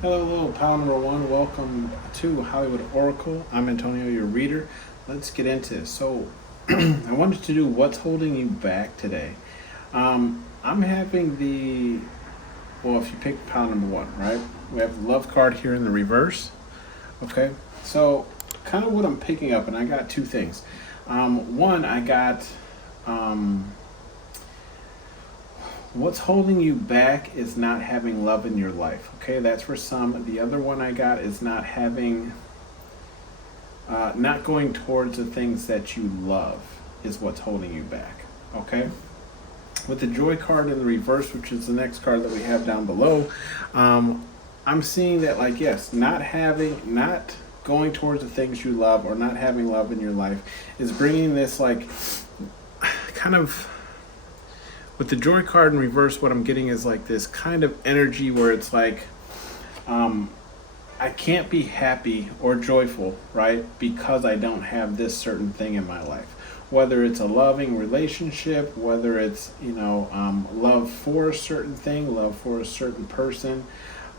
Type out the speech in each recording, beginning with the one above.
Hello, pal number one. Welcome to Hollywood Oracle. I'm Antonio, your reader. Let's get into this. So, I wanted to do what's holding you back today. I'm having if you pick pile number one, right? We have the love card here in the reverse. Okay, so kind of what I'm picking up, and I got two things. One, I got what's holding you back is not having love in your life. Okay, that's for some. The other one I got is not going towards the things that you love is what's holding you back. Okay, with the joy card in the reverse, which is the next card that we have down below, I'm seeing that, like, yes, not going towards the things you love or not having love in your life is bringing this, like, kind of. With the joy card in reverse, what I'm getting is like this kind of energy where it's like, I can't be happy or joyful, right? Because I don't have this certain thing in my life. Whether it's a loving relationship, whether it's, love for a certain thing, love for a certain person,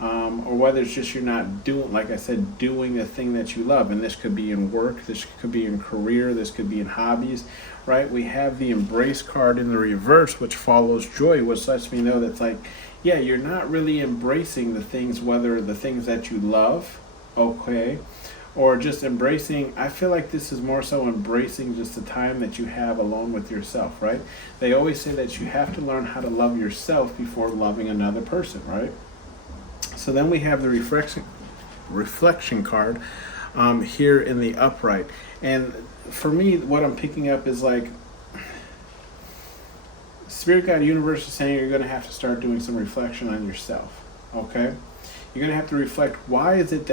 or whether it's just you're not doing, like I said, doing the thing that you love. And this could be in work, this could be in career, this could be in hobbies, right? We have the embrace card in the reverse, which follows joy, which lets me know that's like, yeah, you're not really embracing the things, whether the things that you love, okay, or just embracing. I feel like this is more so embracing just the time that you have alone with yourself, right? They always say that you have to learn how to love yourself before loving another person, right? So then we have the reflection card here in the upright. And for me, what I'm picking up is like, Spirit Guide Universe is saying you're going to have to start doing some reflection on yourself, okay? You're going to have to reflect, why is it,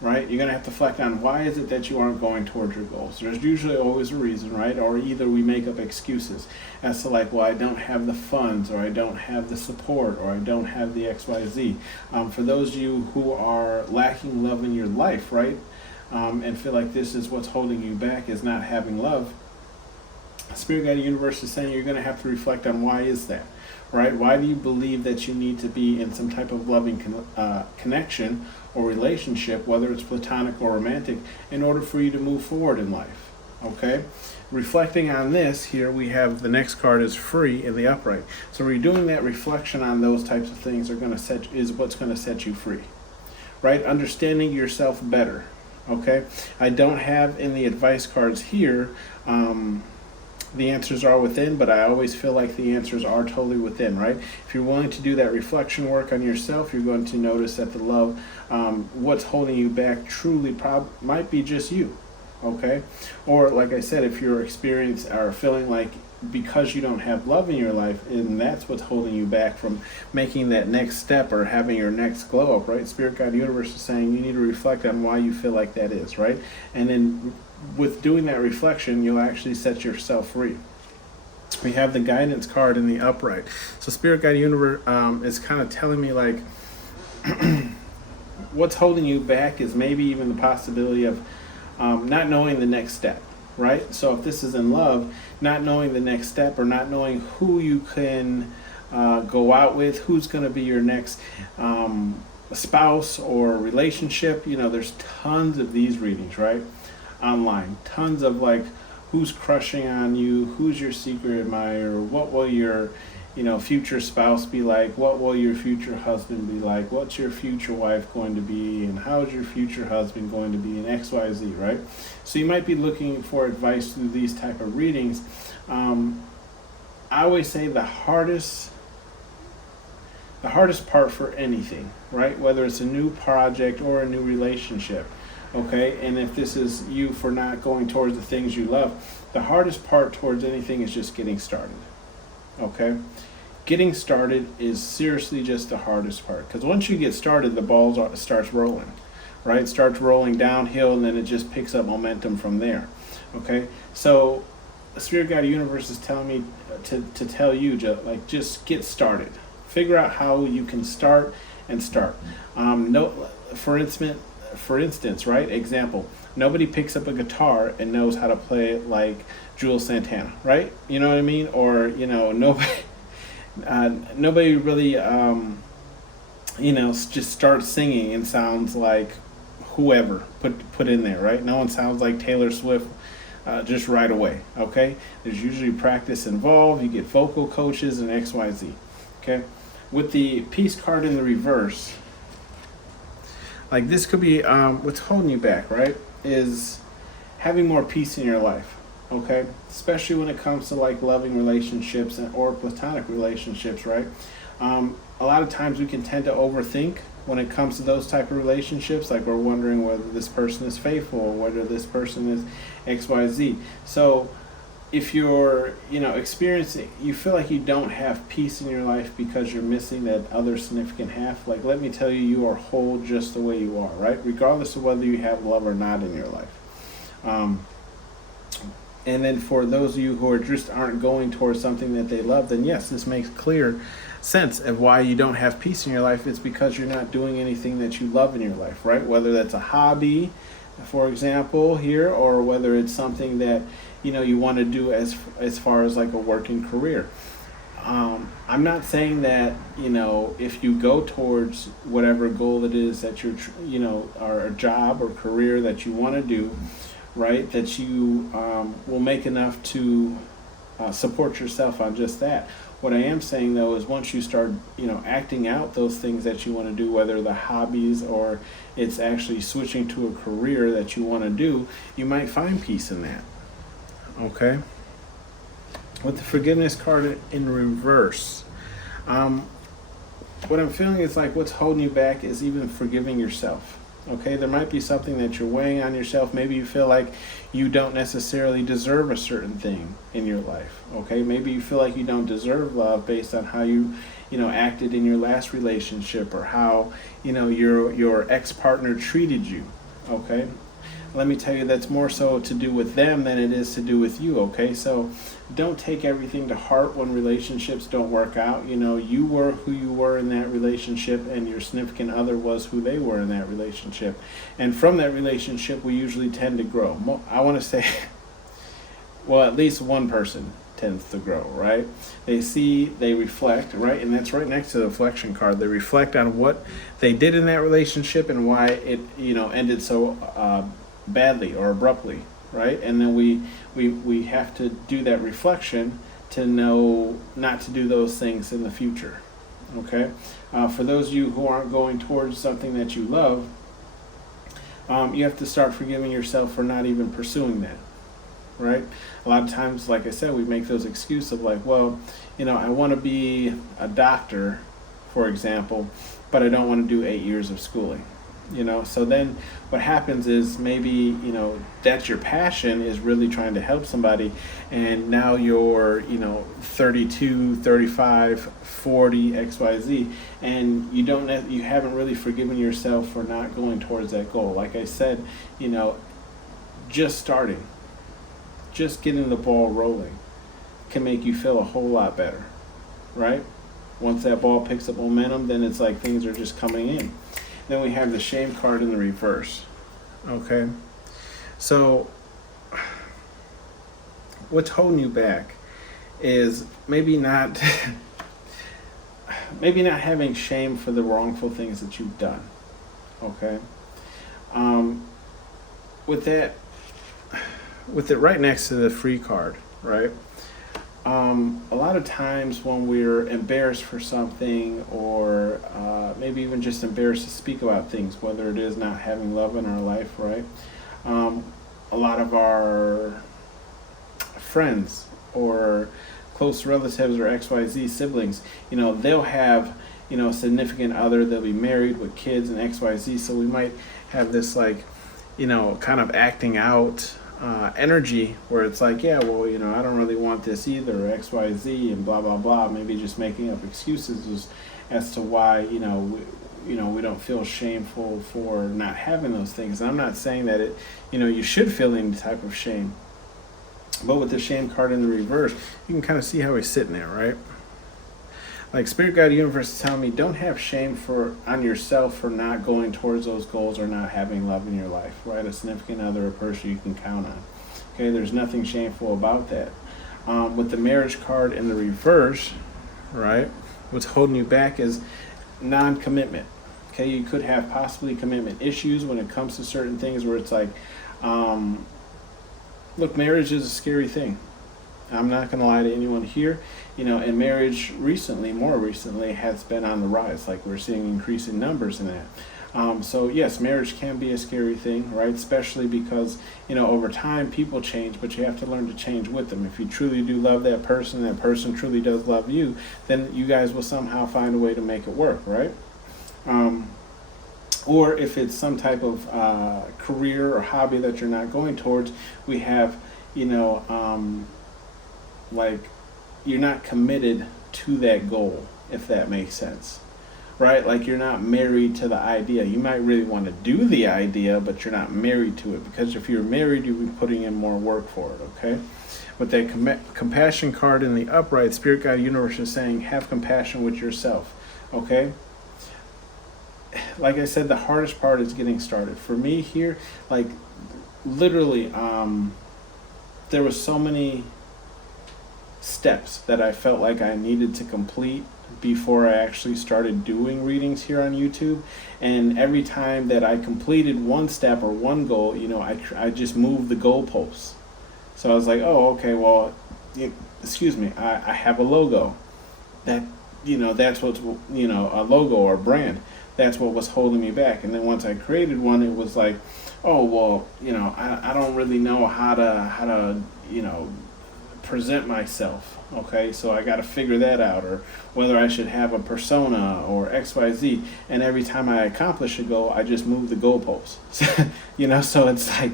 right? You're going to have to reflect on why is it that you aren't going towards your goals. There's usually always a reason, right? Or either we make up excuses as to like, well, I don't have the funds, or I don't have the support, or I don't have the XYZ. For those of you who are lacking love in your life, right? And feel like this is what's holding you back, is not having love. Spirit Guide Universe is saying you're going to have to reflect on why is that, right? Why do you believe that you need to be in some type of loving connection or relationship, whether it's platonic or romantic, in order for you to move forward in life, okay? Reflecting on this, here we have the next card is free in the upright. So we're doing that reflection on those types of things is what's going to set you free, right? Understanding yourself better, okay? I don't have in the advice cards here, the answers are within, but I always feel like the answers are totally within, right? If you're willing to do that reflection work on yourself, you're going to notice that the love, what's holding you back truly might be just you, okay? Or like I said, if you're experiencing or feeling like because you don't have love in your life, and that's what's holding you back from making that next step or having your next glow up, right? Spirit Guide Universe is saying you need to reflect on why you feel like that is, right? And then with doing that reflection, you'll actually set yourself free. We have the guidance card in the upright. So Spirit Guide Universe is kind of telling me like, what's holding you back is maybe even the possibility of not knowing the next step, right? So if this is in love, not knowing the next step, or not knowing who you can go out with, who's going to be your next spouse or relationship. There's tons of these readings, right? Online, tons of like, who's crushing on you, who's your secret admirer, what will your future spouse be like, what will your future husband be like, what's your future wife going to be, and how's your future husband going to be, and XYZ, right? So you might be looking for advice through these type of readings. I always say the hardest part for anything, right, whether it's a new project or a new relationship, okay, and if this is you for not going towards the things you love, the hardest part towards anything is just getting started, okay? Getting started is seriously just the hardest part, because once you get started, the ball starts rolling, right? It starts rolling downhill, and then it just picks up momentum from there, okay? So the Spirit Guide Universe is telling me to tell you, just get started. Figure out how you can start and start. No, for instance, right? Example: nobody picks up a guitar and knows how to play it like Jules Santana, right? You know what I mean? Or nobody really just starts singing and sounds like whoever put in there, right? No one sounds like Taylor Swift just right away. Okay, there's usually practice involved. You get vocal coaches and XYZ. Okay, with the peace card in the reverse, like this could be what's holding you back, right? Is having more peace in your life. Okay, especially when it comes to like loving relationships or platonic relationships, right? A lot of times we can tend to overthink when it comes to those type of relationships, like we're wondering whether this person is faithful or whether this person is XYZ. So if you're experiencing, you feel like you don't have peace in your life because you're missing that other significant half, like let me tell you, you are whole just the way you are, right? Regardless of whether you have love or not in your life. And then for those of you who aren't going towards something that they love, then yes, this makes clear sense of why you don't have peace in your life. It's because you're not doing anything that you love in your life, right? Whether that's a hobby, for example, here, or whether it's something that you want to do as far as like a working career. I'm not saying that if you go towards whatever goal it is that you're or a job or career that you want to do, right, that you will make enough to support yourself on just that. What I am saying though is once you start acting out those things that you want to do, whether the hobbies or it's actually switching to a career that you want to do, you might find peace in that. Okay, with the forgiveness card in reverse, what I'm feeling is like what's holding you back is even forgiving yourself. Okay, there might be something that you're weighing on yourself. Maybe you feel like you don't necessarily deserve a certain thing in your life. Okay, maybe you feel like you don't deserve love based on how you acted in your last relationship, or how your ex-partner treated you. Okay, let me tell you, that's more so to do with them than it is to do with you. Okay, so don't take everything to heart when relationships don't work out. You were who you were in that relationship, and your significant other was who they were in that relationship. And from that relationship, we usually tend to grow. I want to say, well, at least one person tends to grow, right? They reflect, right? And that's right next to the reflection card. They reflect on what they did in that relationship and why it, ended so badly or abruptly, right? And then we have to do that reflection to know not to do those things in the future. Okay, for those of you who aren't going towards something that you love, you have to start forgiving yourself for not even pursuing that, right? A lot of times, like I said, we make those excuses of like, well, I want to be a doctor, for example, but I don't want to do 8 years of schooling. So then what happens is maybe that's your passion, is really trying to help somebody, and now you're 32, 35, 40, XYZ, and you haven't really forgiven yourself for not going towards that goal. Like I said, just starting, just getting the ball rolling can make you feel a whole lot better, right? Once that ball picks up momentum, then it's like things are just coming in. Then we have the shame card in the reverse. Okay, so what's holding you back is maybe not having shame for the wrongful things that you've done. Okay, with it right next to the free card, right? A lot of times when we're embarrassed for something, or maybe even just embarrassed to speak about things, whether it is not having love in our life, right? A lot of our friends or close relatives or XYZ siblings, they'll have, a significant other, they'll be married with kids and XYZ, so we might have this like, kind of acting out energy where it's like, yeah, well, I don't really want this either, XYZ, and blah blah blah, maybe just making up excuses as to why we don't feel shameful for not having those things. And I'm not saying that you should feel any type of shame, But with the shame card in the reverse, you can kind of see how he's sitting there, right? Like Spirit Guide Universe is telling me, don't have shame on yourself for not going towards those goals or not having love in your life, right? A significant other, a person you can count on. Okay, there's nothing shameful about that. With the marriage card in the reverse, right? What's holding you back is non-commitment. Okay, you could have possibly commitment issues when it comes to certain things where it's like, look, marriage is a scary thing. I'm not going to lie to anyone here, and marriage more recently has been on the rise. Like we're seeing increasing numbers in that. So yes, marriage can be a scary thing, right? Especially because, over time people change, but you have to learn to change with them. If you truly do love that person truly does love you, then you guys will somehow find a way to make it work, right? Or if it's some type of career or hobby that you're not going towards, we have, like you're not committed to that goal, if that makes sense, right? Like you're not married to the idea. You might really want to do the idea, but you're not married to it, because if you're married, you'll be putting in more work for it, okay? With that compassion card in the upright, Spirit Guide Universe is saying, have compassion with yourself, okay? Like I said, the hardest part is getting started. For me here, like literally, there was so many steps that I felt like I needed to complete before I actually started doing readings here on YouTube. And every time that I completed one step or one goal, I just moved the goalposts. So I was like, oh, okay, well, excuse me, I have a logo. That's what's, a logo or brand. That's what was holding me back. And then once I created one, it was like, oh, well, I don't really know how to present myself. Okay, so I got to figure that out, or whether I should have a persona or XYZ. And every time I accomplish a goal, I just move the goalposts. So it's like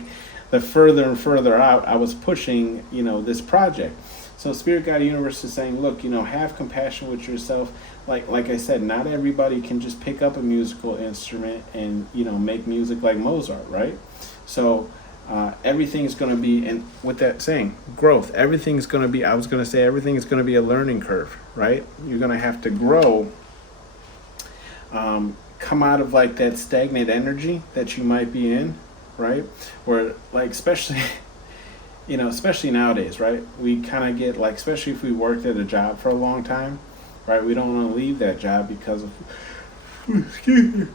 the further and further out I was pushing, this project. So Spirit Guide Universe is saying, look, have compassion with yourself. Like I said, not everybody can just pick up a musical instrument and, make music like Mozart, right? So everything's going to be, and with that saying, growth, everything's going to be, everything is going to be a learning curve, right? You're going to have to grow, come out of like that stagnant energy that you might be in, right? Where like, especially nowadays, right? We kind of get like, especially if we worked at a job for a long time, right? We don't want to leave that job because of, excuse me,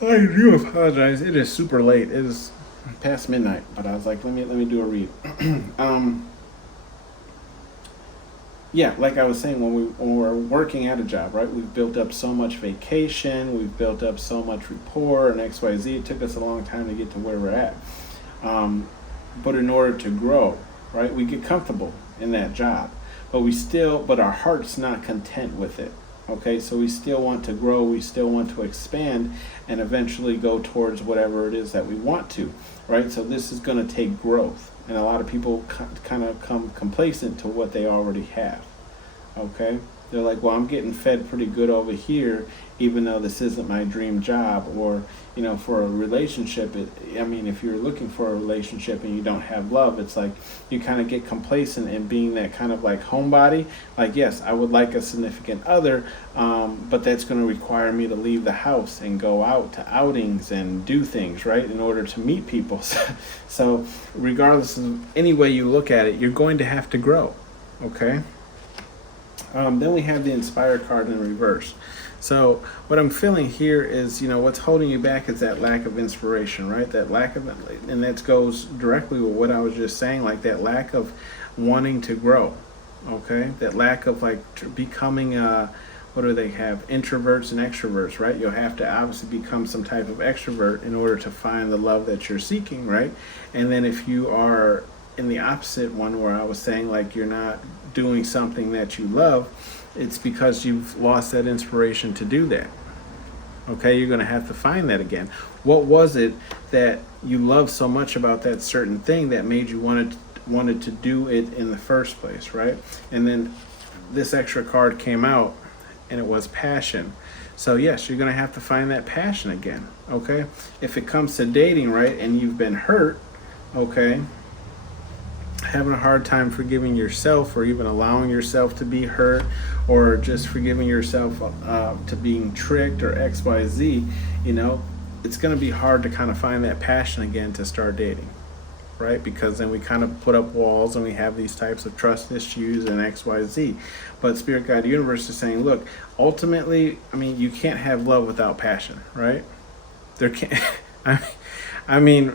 I do apologize. It is super late. It is past midnight, but I was like, let me do a read. Yeah, like I was saying, when we're working at a job, right? We've built up so much vacation, we've built up so much rapport and XYZ. It took us a long time to get to where we're at. But in order to grow, right, we get comfortable in that job, but our heart's not content with it. Okay, so we still want to grow, we still want to expand, and eventually go towards whatever it is that we want to, right? So this is going to take growth, and a lot of people kind of come complacent to what they already have. Okay, they're like, well, I'm getting fed pretty good over here, even though this isn't my dream job. Or for a relationship, if you're looking for a relationship and you don't have love, it's like you kind of get complacent in being that kind of like homebody. Like, yes, I would like a significant other, but that's going to require me to leave the house and go out to outings and do things, right, in order to meet people. So regardless of any way you look at it, you're going to have to grow. Okay. Then we have the Inspire card in reverse. So what I'm feeling here is, what's holding you back is that lack of inspiration, right? That lack of, and that goes directly with what I was just saying, like that lack of wanting to grow, okay? That lack of like becoming, what do they have? Introverts and extroverts, right? You'll have to obviously become some type of extrovert in order to find the love that you're seeking, right? And then if you are in the opposite one where I was saying like you're not doing something that you love, it's because you've lost that inspiration to do that. Okay, you're going to have to find that again. What was it that you loved so much about that certain thing that made you wanted to do it in the first place, right? And then this extra card came out, and it was passion. So yes, you're going to have to find that passion again. Okay, if it comes to dating, right, and you've been hurt, okay, having a hard time forgiving yourself, or even allowing yourself to be hurt, or just forgiving yourself to being tricked, or XYZ, it's going to be hard to kind of find that passion again to start dating, right? Because then we kind of put up walls and we have these types of trust issues and XYZ. But Spirit Guide Universe is saying, look, ultimately, you can't have love without passion, right? There can't. I mean,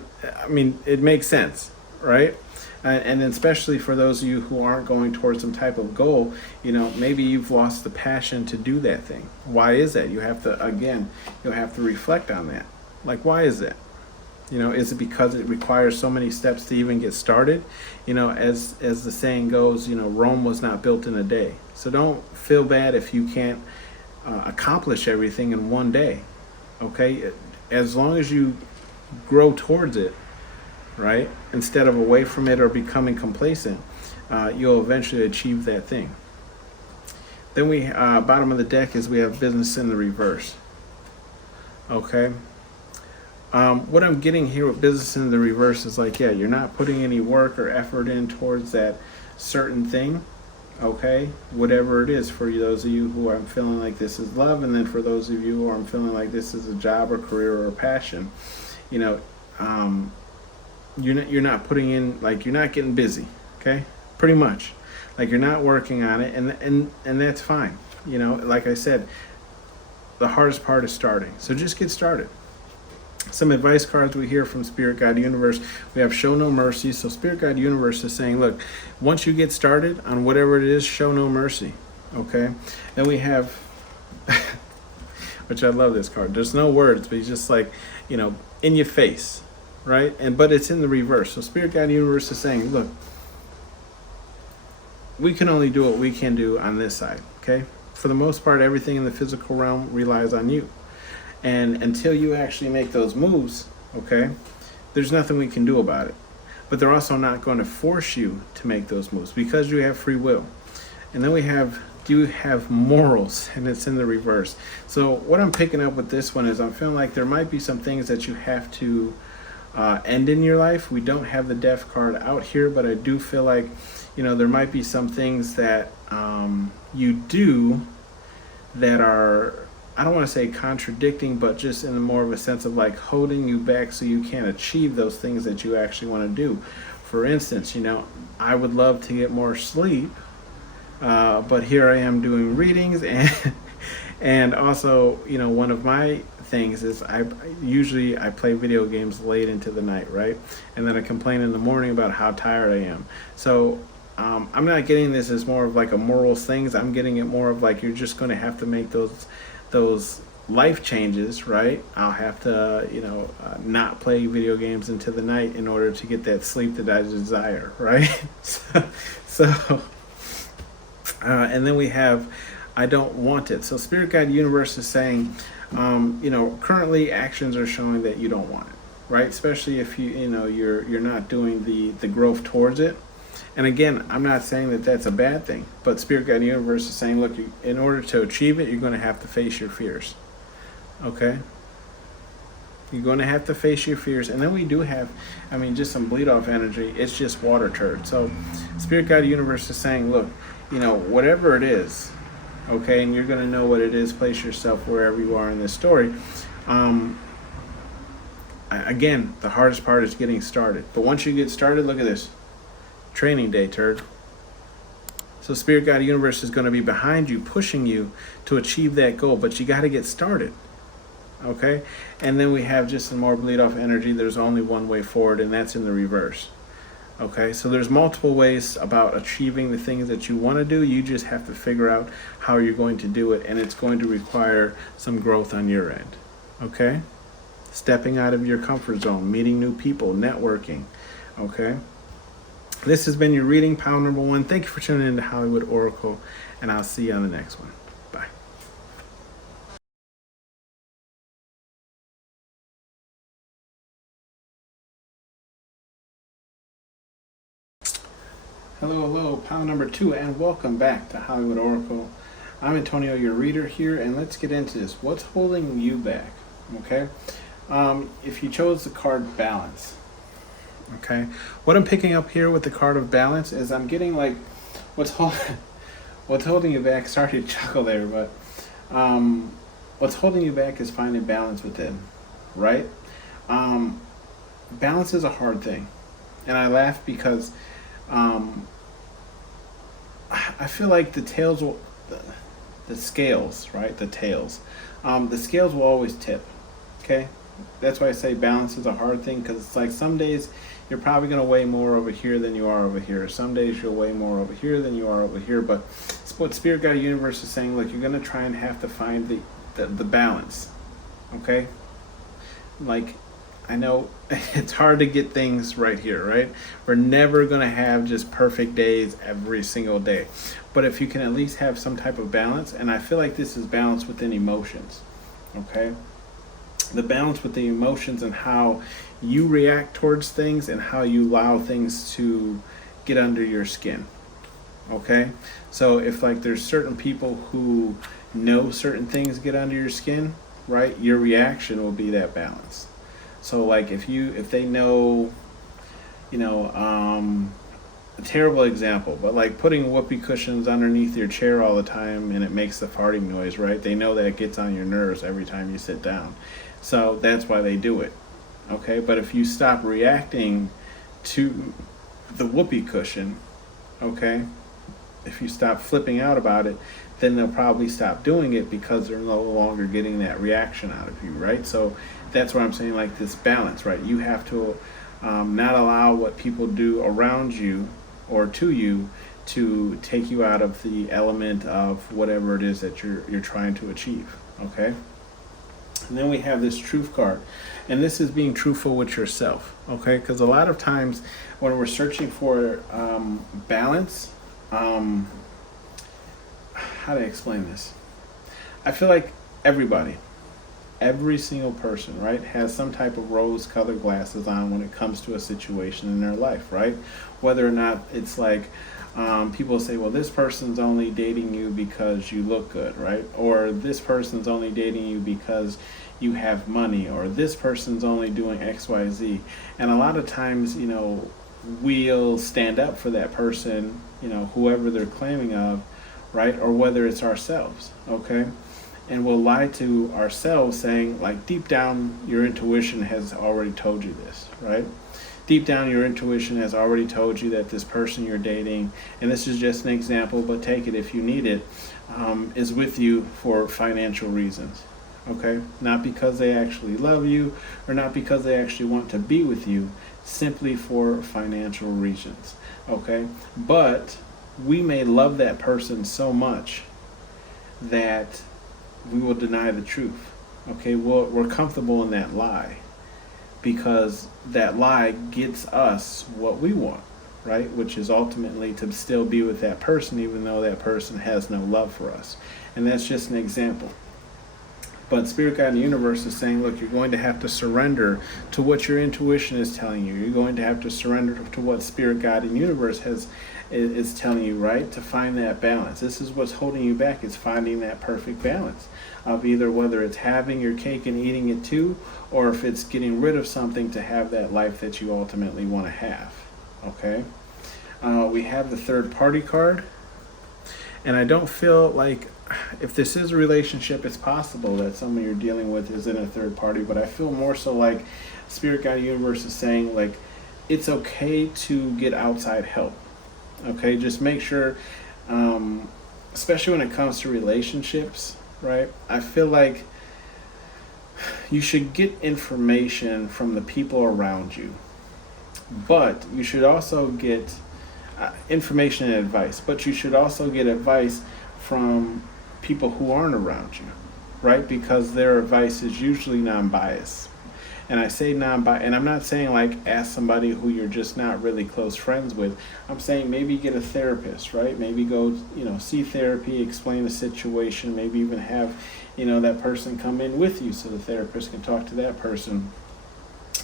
it makes sense, right? And especially for those of you who aren't going towards some type of goal, maybe you've lost the passion to do that thing. Why is that? You'll have to reflect on that. Like, why is that? Is it because it requires so many steps to even get started? As the saying goes, Rome was not built in a day. So don't feel bad if you can't accomplish everything in one day, okay? As long as you grow towards it, right, instead of away from it or becoming complacent, you'll eventually achieve that thing. Then bottom of the deck is we have business in the reverse, okay? What I'm getting here with business in the reverse is like, you're not putting any work or effort in towards that certain thing, okay? Whatever it is, for those of you who are feeling like this is love, and then for those of you who are feeling like this is a job or career or a passion, you're not putting in, like, you're not getting busy, okay? Pretty much. Like, you're not working on it, and that's fine. Like I said, the hardest part is starting. So just get started. Some advice cards we hear from Spirit Guide Universe. We have show no mercy. So Spirit Guide Universe is saying, look, once you get started on whatever it is, show no mercy. Okay? Then we have, which I love this card. There's no words, but he's just like, in your face, right? But it's in the reverse. So Spirit Guide Universe is saying, look, we can only do what we can do on this side. Okay? For the most part, everything in the physical realm relies on you. And until you actually make those moves, okay, there's nothing we can do about it. But they're also not going to force you to make those moves because you have free will. And then we have, do you have morals? And it's in the reverse. So what I'm picking up with this one is I'm feeling like there might be some things that you have to end in your life. We don't have the death card out here, but I do feel like, there might be some things that you do that are, I don't want to say contradicting, but just in more of a sense of like holding you back so you can't achieve those things that you actually want to do. For instance, I would love to get more sleep, but here I am doing readings, and also, one of my things is I play video games late into the night, right? And then I complain in the morning about how tired I am. So I'm not getting this as more of like a morals things. I'm getting it more of like you're just going to have to make those life changes, right? I'll have to, not play video games into the night in order to get that sleep that I desire, right? And then we have, I don't want it. So Spirit Guide Universe is saying, currently actions are showing that you don't want it, right? Especially if you're not doing the growth towards it. And again, I'm not saying that that's a bad thing, but Spirit Guide Universe is saying, look, in order to achieve it, you're going to have to face your fears. Okay? You're going to have to face your fears. And then we do have, just some bleed off energy. It's just water turd. So Spirit Guide Universe is saying, look, whatever it is, okay, and you're going to know what it is, place yourself wherever you are in this story. Again, the hardest part is getting started. But once you get started, look at this. Training day, turd. So Spirit Guide Universe is going to be behind you, pushing you to achieve that goal, but you got to get started. Okay? And then we have just some more bleed off energy. There's only one way forward, and that's in the reverse. Okay? So there's multiple ways about achieving the things that you want to do. You just have to figure out how you're going to do it, and it's going to require some growth on your end. Okay? Stepping out of your comfort zone, meeting new people, networking. Okay? This has been your reading, pile number 1. Thank you for tuning in to Hollywood Oracle, and I'll see you on the next one. Bye. Hello, pile number 2, and welcome back to Hollywood Oracle. I'm Antonio, your reader here, and let's get into this. What's holding you back? Okay? If you chose the card balance, Okay, what I'm picking up here with the card of balance is I'm getting like what's holding what's holding you back. Sorry to chuckle there, but what's holding you back is finding balance within, right? Um, Balance is a hard thing, and I laugh because um, I feel like the scales, right? The scales will always tip. Okay, that's why I say balance is a hard thing because it's like some days you're probably going to weigh more over here than you are over here. Some days you'll weigh more over here than you are over here. But it's what Spirit Guide Universe is saying. Look, you're going to try and have to find the balance. Okay, like I know it's hard to get things right here, right? We're never going to have just perfect days every single day. But if you can at least have some type of balance, and I feel like this is balance within emotions, okay? The balance with the emotions and how you react towards things and how you allow things to get under your skin, okay? So if like there's certain people who know certain things get under your skin, right? Your reaction will be that balance. So like if they know, you know, a terrible example, but like putting whoopee cushions underneath your chair all the time and it makes the farting noise, right? They know that it gets on your nerves every time you sit down. So that's why they do it. Okay, but if you stop reacting to the whoopee cushion, okay, if you stop flipping out about it, then they'll probably stop doing it because they're no longer getting that reaction out of you, right? So that's what I'm saying, like this balance, right? You have to not allow what people do around you or to you to take you out of the element of whatever it is that you're trying to achieve, okay? And then we have this truth card, and this is being truthful with yourself, okay? Because a lot of times when we're searching for balance, how to explain this? I feel like every single person, right, has some type of rose-colored glasses on when it comes to a situation in their life, right? Whether or not it's like people say, well, this person's only dating you because you look good, right? Or this person's only dating you because you have money, or this person's only doing X, Y, Z. And a lot of times, you know, we'll stand up for that person, you know, whoever they're claiming of, right? Or whether it's ourselves, okay? And we'll lie to ourselves saying, like, deep down, your intuition has already told you this, right? Deep down, your intuition has already told you that this person you're dating, and this is just an example, but take it if you need it, is with you for financial reasons, okay? Not because they actually love you or not because they actually want to be with you, simply for financial reasons, okay? But we may love that person so much that we will deny the truth, okay? We're comfortable in that lie because that lie gets us what we want, right? Which is ultimately to still be with that person even though that person has no love for us. And that's just an example. But Spirit Guide and the Universe is saying, look, you're going to have to surrender to what your intuition is telling you. You're going to have to surrender to what Spirit Guide and Universe is telling you, right? To find that balance. This is what's holding you back, is finding that perfect balance of either whether it's having your cake and eating it too, or if it's getting rid of something to have that life that you ultimately want to have, okay? We have the third party card, and I don't feel like if this is a relationship, it's possible that someone you're dealing with is in a third party, but I feel more so like Spirit Guide Universe is saying, like, it's okay to get outside help, okay? Just make sure, especially when it comes to relationships, right? I feel like you should get information from the people around you, but you should also get information and advice, but you should also get advice from people who aren't around you, right? Because their advice is usually non-biased. And I say non-biased, and I'm not saying like ask somebody who you're just not really close friends with. I'm saying maybe get a therapist, right? Maybe go, see therapy, explain the situation, maybe even have, that person come in with you so the therapist can talk to that person.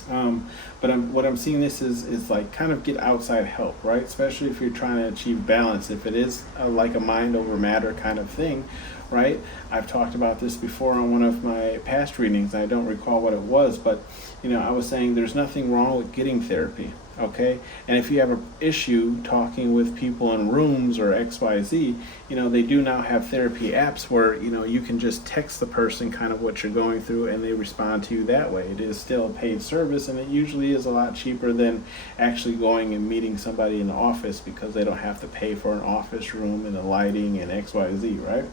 But what I'm seeing this is like kind of get outside help, right? Especially if you're trying to achieve balance. If it is like a mind over matter kind of thing, right? I've talked about this before on one of my past readings. I don't recall what it was, but I was saying there's nothing wrong with getting therapy, okay? And if you have an issue talking with people in rooms or XYZ, they do now have therapy apps where, you can just text the person kind of what you're going through and they respond to you that way. It is still a paid service, and it usually is a lot cheaper than actually going and meeting somebody in the office, because they don't have to pay for an office room and the lighting and XYZ, right?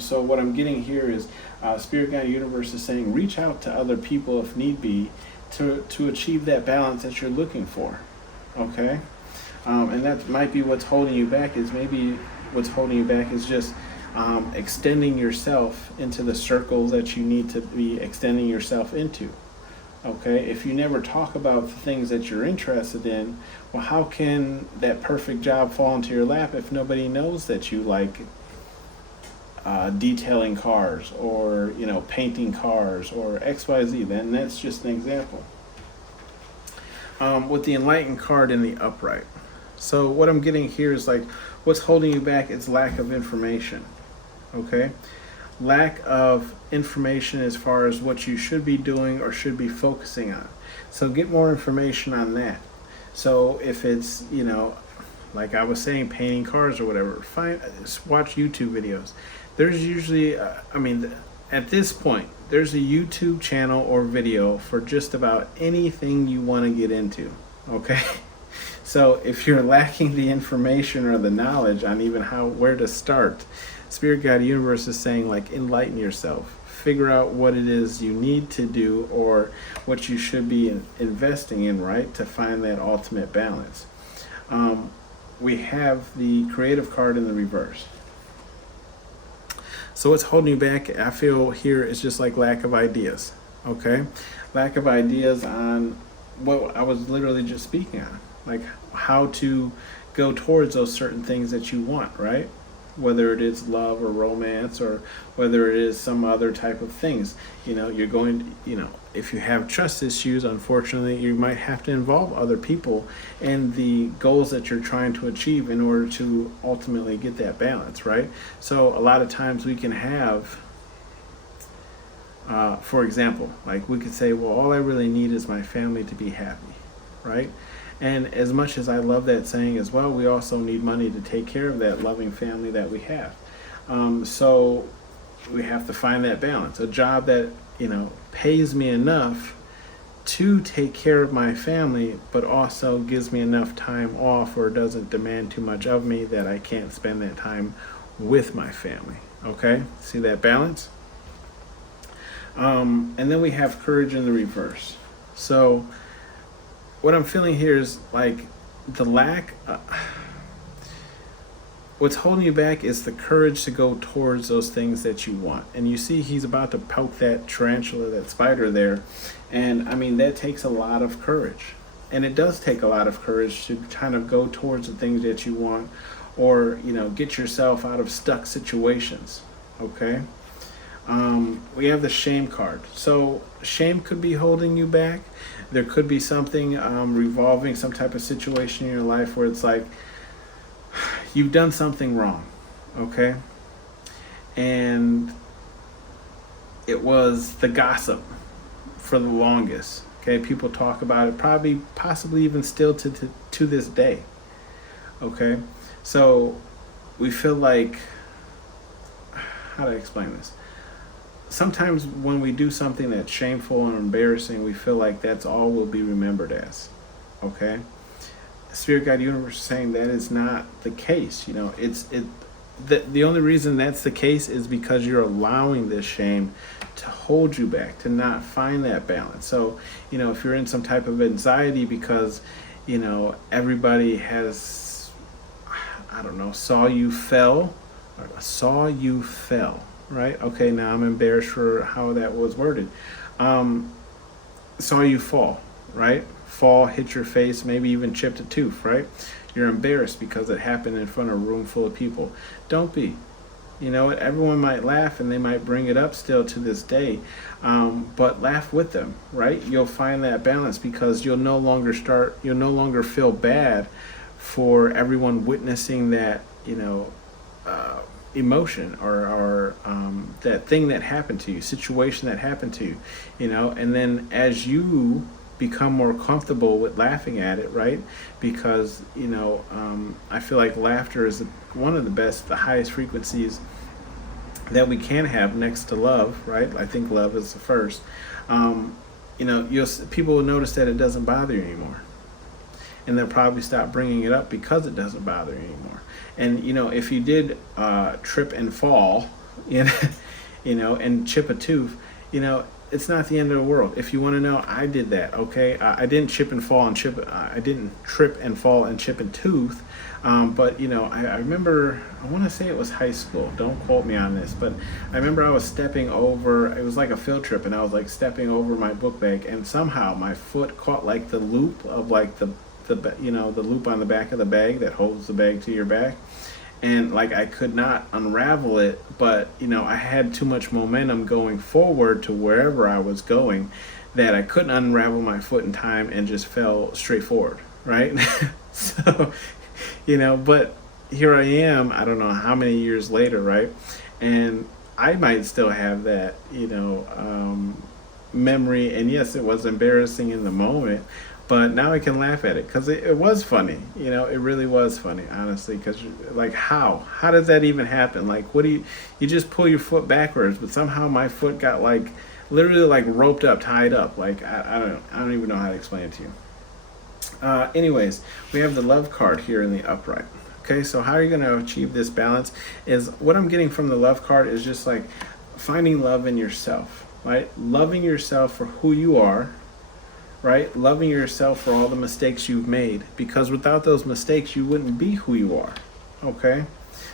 So what I'm getting here is Spirit Guide Universe is saying reach out to other people if need be to achieve that balance that you're looking for, okay? And that might be what's holding you back. Is just extending yourself into the circles that you need to be extending yourself into, okay? If you never talk about the things that you're interested in, well, how can that perfect job fall into your lap if nobody knows that you like detailing cars or painting cars or XYZ? Then that's just an example. With the enlightened card in the upright, so what I'm getting here is like what's holding you back is lack of information, okay? Lack of information as far as what you should be doing or should be focusing on. So get more information on that. So if it's like I was saying, painting cars or whatever, watch YouTube videos. There's usually, at this point, there's a YouTube channel or video for just about anything you want to get into, okay? So if you're lacking the information or the knowledge on even where to start, Spirit Guide Universe is saying, like, enlighten yourself. Figure out what it is you need to do or what you should be investing in, right, to find that ultimate balance. We have the creative card in the reverse. So what's holding you back, I feel here, is just like lack of ideas, okay? Lack of ideas on what I was literally just speaking on, like how to go towards those certain things that you want, right? Whether it is love or romance or whether it is some other type of things. You're going to, if you have trust issues, unfortunately, you might have to involve other people in the goals that you're trying to achieve in order to ultimately get that balance, right? So a lot of times we can have, for example, like we could say, well, all I really need is my family to be happy, right? And as much as I love that saying as well, we also need money to take care of that loving family that we have. So we have to find that balance. A job that, pays me enough to take care of my family, but also gives me enough time off or doesn't demand too much of me that I can't spend that time with my family. Okay? See that balance? And then we have courage in the reverse. So what I'm feeling here is like the lack, what's holding you back is the courage to go towards those things that you want. And you see he's about to poke that tarantula, that spider there. And that takes a lot of courage. And it does take a lot of courage to kind of go towards the things that you want or, get yourself out of stuck situations. Okay? We have the shame card. So shame could be holding you back. There could be something revolving, some type of situation in your life where it's like you've done something wrong, okay? And it was the gossip for the longest, okay? People talk about it possibly even still to this day, okay? So we feel like, how do I explain this? Sometimes when we do something that's shameful and embarrassing, we feel like that's all we'll be remembered as, okay? Spirit Guide Universe is saying that is not the case. The only reason that's the case is because you're allowing this shame to hold you back, to not find that balance. So, if you're in some type of anxiety because, everybody has, saw you fell, right? Okay, now I'm embarrassed for how that was worded. Saw you fall, right? Fall, hit your face, maybe even chipped a tooth, right? You're embarrassed because it happened in front of a room full of people. Don't be. You know what? Everyone might laugh and they might bring it up still to this day, but laugh with them, right? You'll find that balance because you'll no longer feel bad for everyone witnessing that, emotion or that thing that happened to you, situation that happened to you, and then as you become more comfortable with laughing at it, right? Because, I feel like laughter is one of the highest frequencies that we can have next to love, right? I think love is the first. People will notice that it doesn't bother you anymore, and they'll probably stop bringing it up because it doesn't bother you anymore. And if you did trip and fall, and chip a tooth, it's not the end of the world. If you want to know, I did that. Okay, I didn't trip and fall and chip. I didn't trip and fall and chip a tooth. But I remember. I want to say it was high school. Don't quote me on this, but I remember I was stepping over. It was like a field trip, and I was like stepping over my book bag, and somehow my foot caught like the loop of like the loop on the back of the bag that holds the bag to your back, and like I could not unravel it, but I had too much momentum going forward to wherever I was going that I couldn't unravel my foot in time and just fell straight forward, right? So but here I am, I don't know how many years later, right? And I might still have that memory, and yes, it was embarrassing in the moment, but now I can laugh at it because it was funny. It really was funny, honestly. Because like, how does that even happen? Like, what do you just pull your foot backwards, but somehow my foot got like literally like roped up, tied up. Like I don't even know how to explain it to you. Anyways, we have the love card here in the upright. Okay, so how are you going to achieve this balance? Is what I'm getting from the love card is just like finding love in yourself, right? Loving yourself for who you are, right? Loving yourself for all the mistakes you've made, because without those mistakes, you wouldn't be who you are. Okay,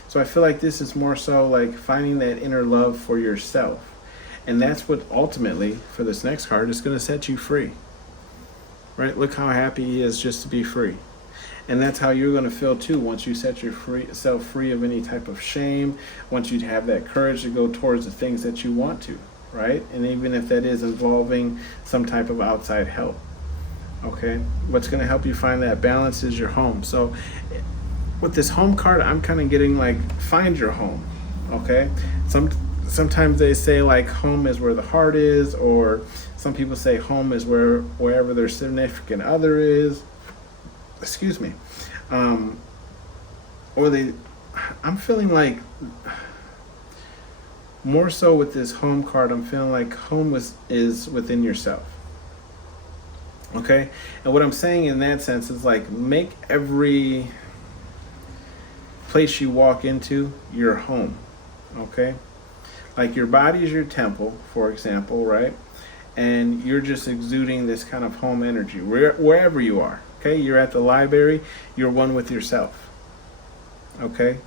so I feel like this is more so like finding that inner love for yourself, and that's what ultimately for this next card is going to set you free. Right? Look how happy he is just to be free. And that's how you're going to feel too once you set yourself free of any type of shame, once you have that courage to go towards the things that you want to, right? And even if that is involving some type of outside help. Okay? What's going to help you find that balance is your home. So with this home card, I'm kind of getting like, find your home. Okay? Sometimes they say like home is where the heart is, or some people say home is wherever their significant other is. Excuse me. I'm feeling like more so with this home card, I'm feeling like home is within yourself. Okay? And what I'm saying in that sense is like make every place you walk into your home. Okay? Like your body is your temple, for example, right? And you're just exuding this kind of home energy wherever you are. Okay, you're at the library, you're one with yourself. Okay,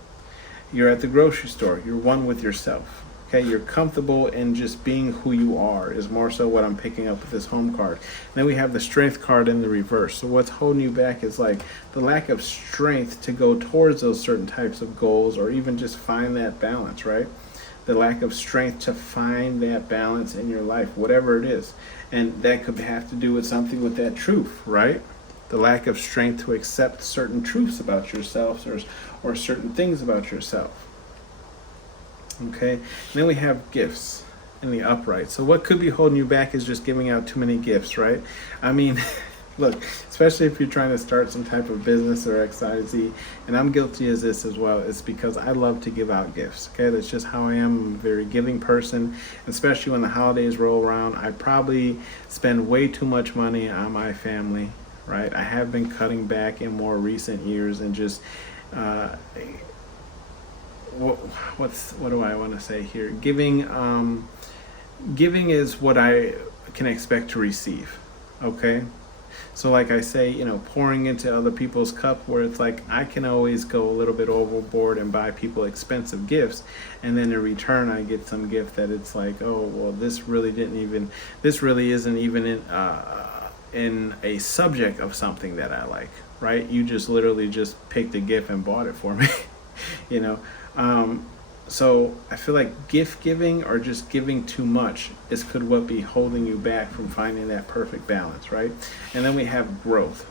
you're at the grocery store, you're one with yourself. Okay, you're comfortable in just being who you are is more so what I'm picking up with this home card. And then we have the strength card in the reverse. So what's holding you back is like the lack of strength to go towards those certain types of goals, or even just find that balance, right? The lack of strength to find that balance in your life, whatever it is. And that could have to do with something with that truth, right? The lack of strength to accept certain truths about yourself, or certain things about yourself. Okay? And then we have gifts in the upright. So what could be holding you back is just giving out too many gifts, right? I mean, look, especially if you're trying to start some type of business or XYZ, and I'm guilty as this as well, it's because I love to give out gifts. Okay, that's just how I am. I'm a very giving person, especially when the holidays roll around. I probably spend way too much money on my family, right? I have been cutting back in more recent years, and just what do I want to say here? Giving is what I can expect to receive. Okay. So like I say, pouring into other people's cup, where it's like I can always go a little bit overboard and buy people expensive gifts, and then in return I get some gift that it's like, oh well, this really isn't even in a subject of something that I like, right? You just literally just picked a gift and bought it for me. So I feel like gift giving or just giving too much could what be holding you back from finding that perfect balance, right? And then we have growth,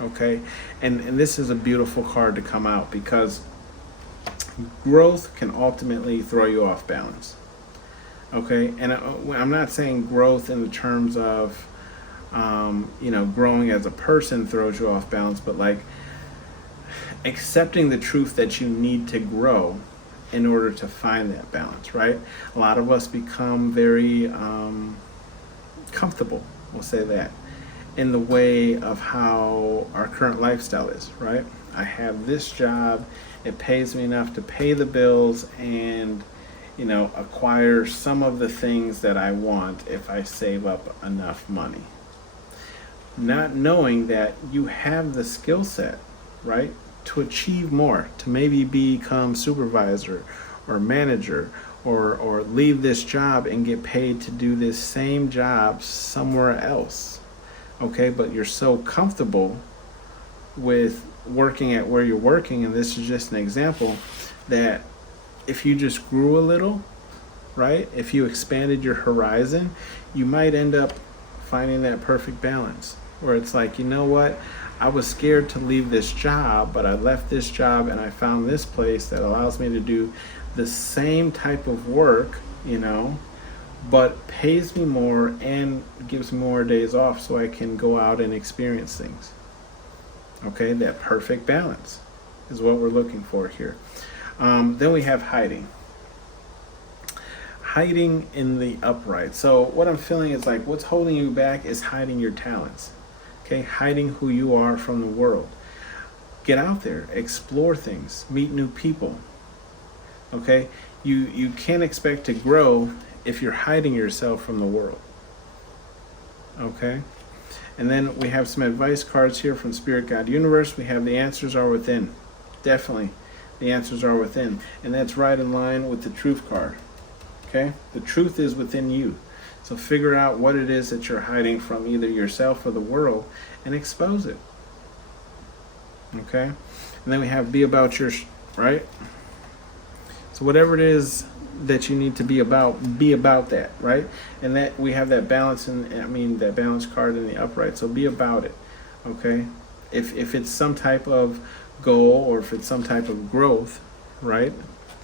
okay? And this is a beautiful card to come out, because Growth can ultimately throw you off balance. Okay, and I'm not saying growth in the terms of, growing as a person throws you off balance, but like accepting the truth that you need to grow in order to find that balance, right? A lot of us become very comfortable, we'll say that, in the way of how our current lifestyle is, right? I have this job, it pays me enough to pay the bills and, acquire some of the things that I want if I save up enough money. Not knowing that you have the skill set, right, to achieve more, to maybe become supervisor or manager, or leave this job and get paid to do this same job somewhere else. Okay, but you're so comfortable with working at where you're working, and this is just an example, that if you just grew a little, right, if you expanded your horizon, you might end up finding that perfect balance where it's like, you know what, I was scared to leave this job, but I left this job and I found this place that allows me to do the same type of work, but pays me more and gives me more days off so I can go out and experience things. Okay, that perfect balance is what we're looking for here. Then we have hiding. Hiding in the upright. So what I'm feeling is like what's holding you back is hiding your talents. Okay, hiding who you are from the world. Get out there, explore things, meet new people. Okay, you can't expect to grow if you're hiding yourself from the world. Okay, and then we have some advice cards here from Spirit, God, Universe. We have the answers are within. Definitely, the answers are within, and that's right in line with the truth card. Okay, the truth is within you. So figure out what it is that you're hiding from either yourself or the world and expose it. Okay? And then we have be about your, right? So whatever it is that you need to be about that, right? And that we have that balance that balance card in the upright. So be about it. Okay? If it's some type of goal or if it's some type of growth, right?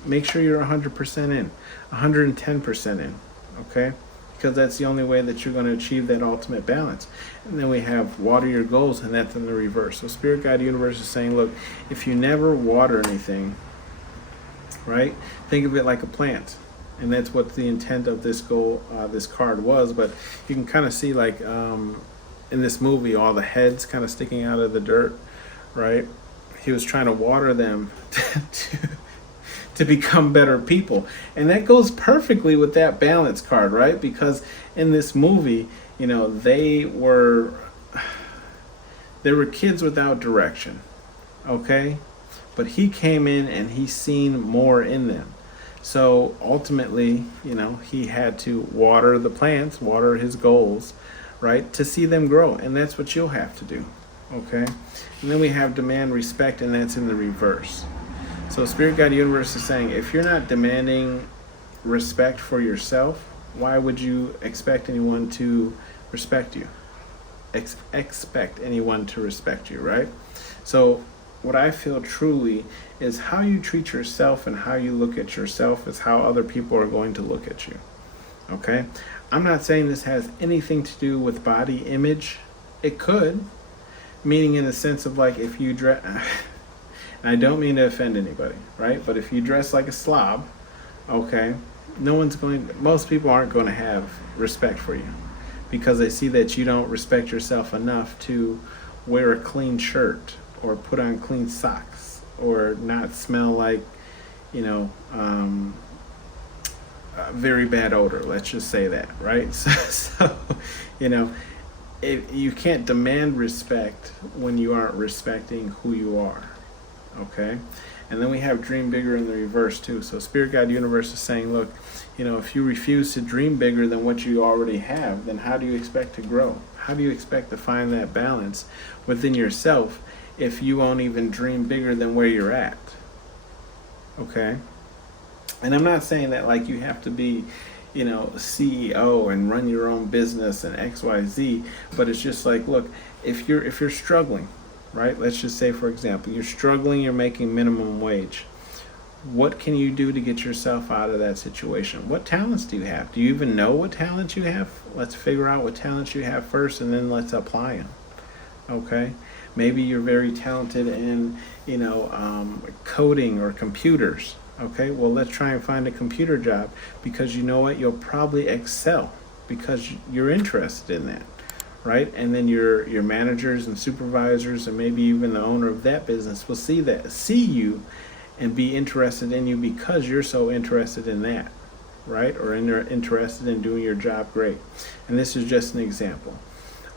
Make sure you're 100% in, 110% in. Okay? Because that's the only way that you're going to achieve that ultimate balance. And then we have water your goals, and that's in the reverse. So Spirit Guide Universe is saying, look, if you never water anything, right, think of it like a plant. And that's what the intent of this goal, this card was. But you can kind of see, like, in this movie, all the heads kind of sticking out of the dirt, right? He was trying to water them to become better people. And that goes perfectly with that balance card, right? Because in this movie, they were kids without direction, okay? But he came in and he seen more in them. So ultimately, he had to water the plants, water his goals, right? To see them grow. And that's what you'll have to do, okay? And then we have demand respect, and that's in the reverse. So Spirit Guide Universe is saying, if you're not demanding respect for yourself, why would you expect anyone to respect you? Expect anyone to respect you, right? So what I feel truly is how you treat yourself and how you look at yourself is how other people are going to look at you. Okay? I'm not saying this has anything to do with body image. It could, meaning in the sense of like if you dress... And I don't mean to offend anybody, right? But if you dress like a slob, okay, most people aren't going to have respect for you because they see that you don't respect yourself enough to wear a clean shirt or put on clean socks or not smell like, a very bad odor. Let's just say that, right? So if you can't demand respect when you aren't respecting who you are. Okay, and then we have dream bigger in the reverse too. So Spirit Guide Universe is saying, look, if you refuse to dream bigger than what you already have, then how do you expect to grow? How do you expect to find that balance within yourself if you won't even dream bigger than where you're at? Okay, and I'm not saying that like you have to be a CEO and run your own business and XYZ, but it's just like, look, if you're struggling, right? Let's just say, for example, you're struggling, you're making minimum wage. What can you do to get yourself out of that situation? What talents do you have? Do you even know what talents you have? Let's figure out what talents you have first, and then let's apply them. Okay? Maybe you're very talented in, coding or computers. Okay? Well, let's try and find a computer job, because you know what? You'll probably excel because you're interested in that. Right? And then your managers and supervisors and maybe even the owner of that business will see you and be interested in you because you're so interested in that, right? Or interested in doing your job great. And this is just an example.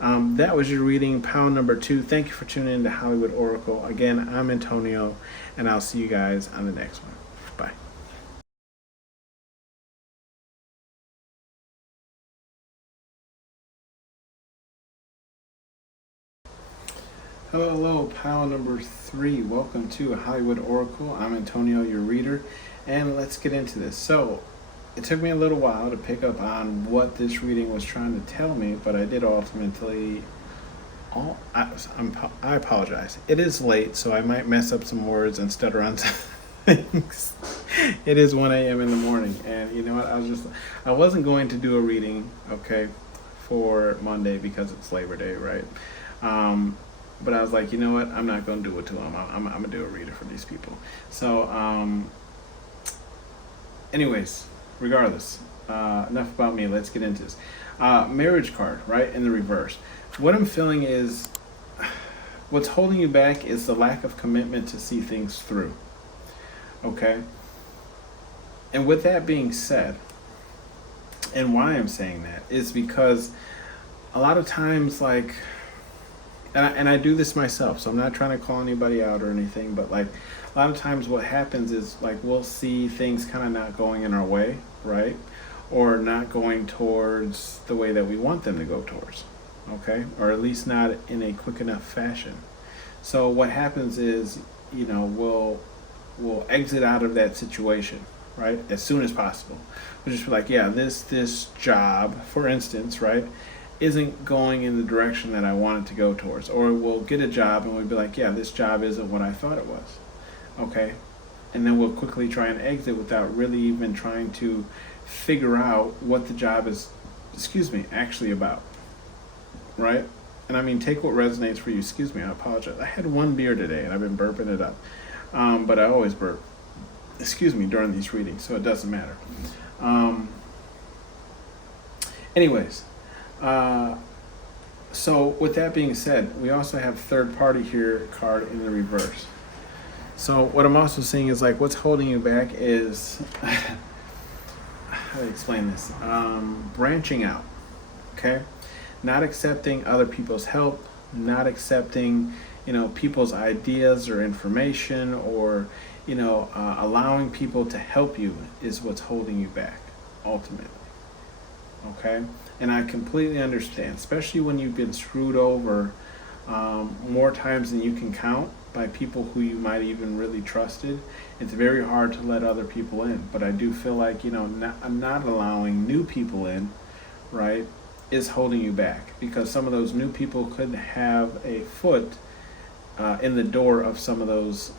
That was your reading, pound number 2. Thank you for tuning in to Hollywood Oracle. Again, I'm Antonio, and I'll see you guys on the next one. Bye. Hello, pound number 3. Welcome to Hollywood Oracle. I'm Antonio, your reader, and let's get into this. So, it took me a little while to pick up on what this reading was trying to tell me, but I did ultimately. I apologize. It is late, so I might mess up some words and stutter on some things. It is 1 a.m. in the morning, and you know what? I wasn't going to do a reading, okay, for Monday because it's Labor Day, right? But I was like, you know what? I'm not going to do it to them. I'm going to do a reader for these people. So, anyways, regardless, enough about me. Let's get into this. Marriage card, right, in the reverse. What I'm feeling is what's holding you back is the lack of commitment to see things through. Okay? And with that being said, and why I'm saying that is because a lot of times, like, and I do this myself, so I'm not trying to call anybody out or anything, but like a lot of times what happens is like we'll see things kind of not going in our way, right? Or not going towards the way that we want them to go towards, okay? Or at least not in a quick enough fashion. So what happens is, we'll exit out of that situation, right? As soon as possible. We'll just be like, yeah, this job, for instance, right, isn't going in the direction that I want it to go towards. Or we'll get a job and we'll be like, yeah, this job isn't what I thought it was. Okay? And then we'll quickly try and exit without really even trying to figure out what the job is, actually about. Right? And I mean, take what resonates for you. Excuse me, I apologize. I had 1 beer today and I've been burping it up. But I always burp, during these readings, so it doesn't matter. Anyways, so with that being said, we also have third party here card in the reverse. So what I'm also seeing is like what's holding you back is how do I explain this? Branching out, okay? Not accepting other people's help, not accepting, people's ideas or information, or, allowing people to help you is what's holding you back, ultimately. Okay? And I completely understand, especially when you've been screwed over more times than you can count by people who you might even really trusted. It's very hard to let other people in. But I do feel like, not allowing new people in, right, is holding you back. Because some of those new people could have a foot in the door of some of those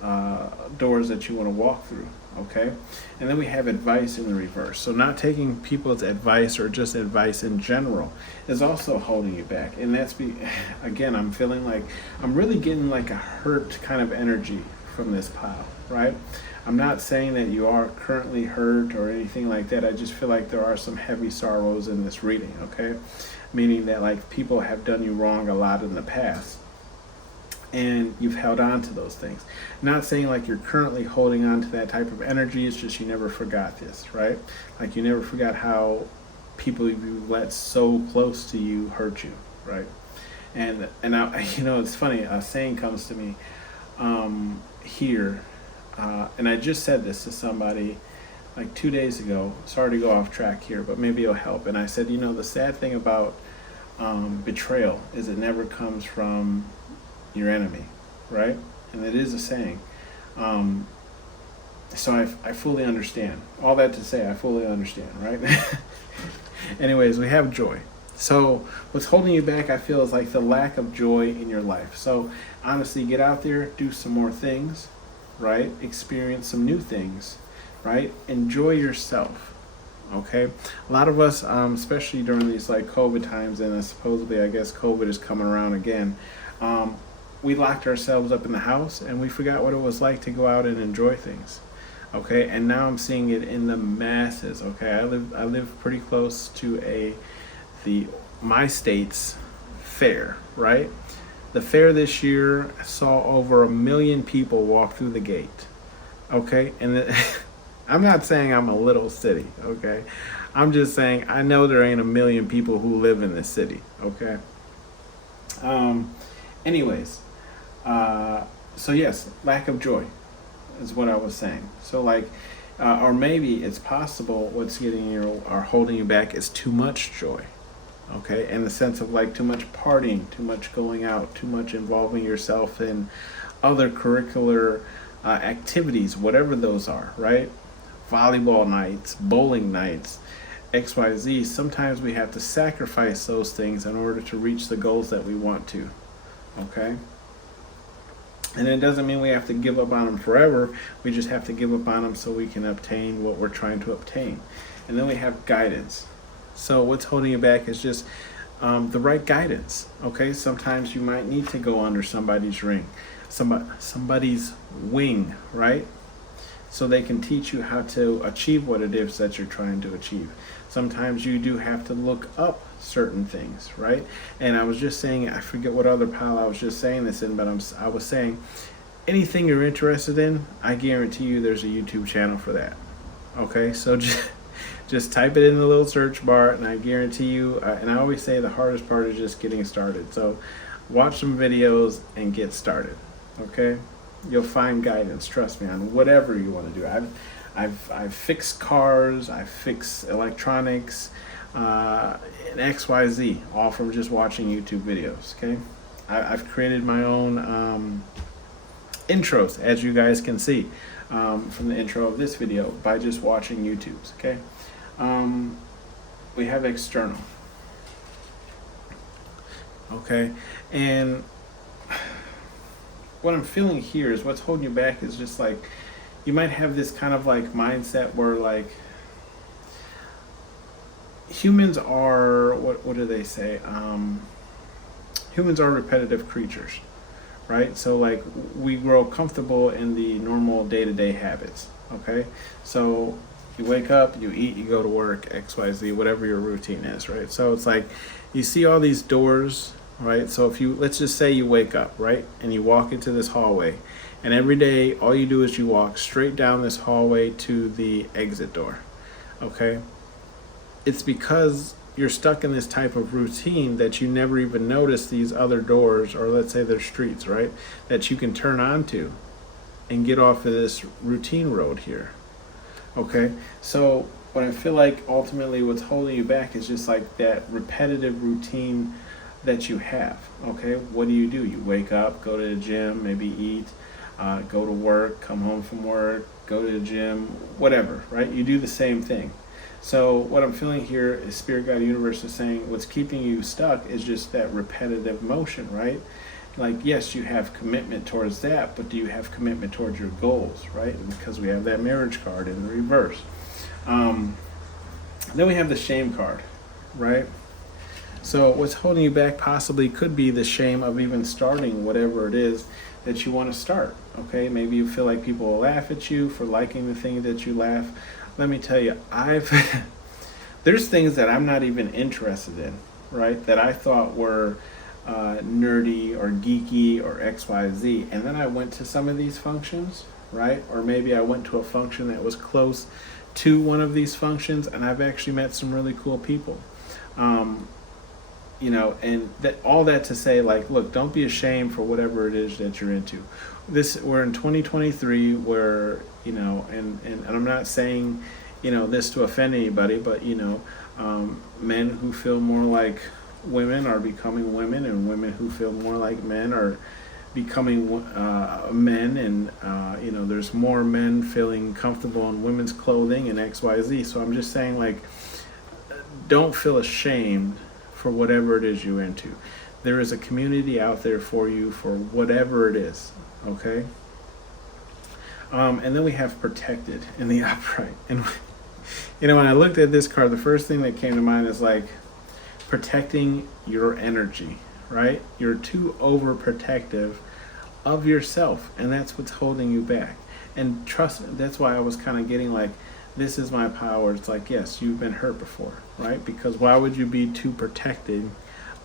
doors that you want to walk through. Okay? And then we have advice in the reverse. So not taking people's advice or just advice in general is also holding you back. And that's, again, I'm feeling like I'm really getting like a hurt kind of energy from this pile, right? I'm not saying that you are currently hurt or anything like that. I just feel like there are some heavy sorrows in this reading, okay? Meaning that like people have done you wrong a lot in the past, and you've held on to those things. Not saying like you're currently holding on to that type of energy, it's just you never forgot this, right? Like you never forgot how people you let so close to you hurt you, right? And I, it's funny, a saying comes to me here, and I just said this to somebody like 2 days ago. Sorry to go off track here, but maybe it'll help. And I said, the sad thing about betrayal is it never comes from your enemy, right? And it is a saying. So I fully understand. All that to say, I fully understand, right? Anyways, we have joy. So what's holding you back, I feel, is like the lack of joy in your life. So honestly, get out there, do some more things, right? Experience some new things, right? Enjoy yourself. Okay, a lot of us, especially during these like COVID times, and supposedly I guess COVID is coming around again. We locked ourselves up in the house and we forgot what it was like to go out and enjoy things. Okay, and now I'm seeing it in the masses. Okay, I live pretty close to the my state's fair, right? The fair this year saw over 1 million people walk through the gate. Okay, and I'm not saying I'm a little city. Okay, I'm just saying I know there ain't 1 million people who live in this city. Okay. Anyways, so yes, lack of joy is what I was saying. So like, or maybe it's possible what's getting you or holding you back is too much joy. Okay, in the sense of like too much partying, too much going out, too much involving yourself in other curricular activities, whatever those are, right? Volleyball nights, bowling nights, XYZ. Sometimes we have to sacrifice those things in order to reach the goals that we want to. Okay? And it doesn't mean we have to give up on them forever. We just have to give up on them so we can obtain what we're trying to obtain. And then we have guidance. So what's holding you back is just the right guidance. Okay? Sometimes you might need to go under somebody's somebody's wing, right? So they can teach you how to achieve what it is that you're trying to achieve. Sometimes you do have to look up certain things, right? And I was just saying, I forget what other pile I was just saying this in, but I was saying, anything you're interested in, I guarantee you there's a YouTube channel for that. Okay, so just type it in the little search bar, and I guarantee you, and I always say the hardest part is just getting started. So watch some videos and get started, okay? You'll find guidance, trust me, on whatever you want to do. I've fixed cars, I've fixed electronics, and XYZ, all from just watching YouTube videos, okay? I've created my own intros, as you guys can see from the intro of this video, by just watching YouTubes, okay? We have external, okay? And what I'm feeling here is what's holding you back is just like, you might have this kind of like mindset where like humans are, what do they say? Humans are repetitive creatures, right? So like we grow comfortable in the normal day-to-day habits, okay? So you wake up, you eat, you go to work, XYZ, whatever your routine is, right? So it's like you see all these doors, right? So if you, let's just say you wake up, right? And you walk into this hallway, and every day all you do is you walk straight down this hallway to the exit door, okay? It's because you're stuck in this type of routine that you never even notice these other doors, or let's say they're streets, right? That you can turn onto and get off of this routine road here, okay? So what I feel like ultimately what's holding you back is just like that repetitive routine that you have, okay? What do? You wake up, go to the gym, maybe eat, go to work, come home from work, go to the gym, whatever, right? You do the same thing. So what I'm feeling here is Spirit Guide Universe is saying what's keeping you stuck is just that repetitive motion, right? Like, yes, you have commitment towards that, but do you have commitment towards your goals, right? Because we have that marriage card in the reverse. Then we have the shame card, right? So what's holding you back possibly could be the shame of even starting whatever it is that you want to start, okay? Maybe you feel like people will laugh at you for liking the thing that you laugh. Let me tell you, there's things that I'm not even interested in, right? That I thought were nerdy or geeky or XYZ. And then I went to some of these functions, right? Or maybe I went to a function that was close to one of these functions, and I've actually met some really cool people. You know, and that, all that to say, like, look, don't be ashamed for whatever it is that you're into. We're in 2023 where, you know, and I'm not saying, you know, this to offend anybody, but, you know, men who feel more like women are becoming women, and women who feel more like men are becoming men, and, you know, there's more men feeling comfortable in women's clothing and XYZ. So I'm just saying, like, don't feel ashamed for whatever it is you're into. There is a community out there for you for whatever it is, okay? And then we have protected in the upright. And when I looked at this card, the first thing that came to mind is like protecting your energy, right? You're too overprotective of yourself, and that's what's holding you back. And trust, that's why I was kind of getting like, this is my power. It's like, yes, you've been hurt before, right? Because why would you be too protecting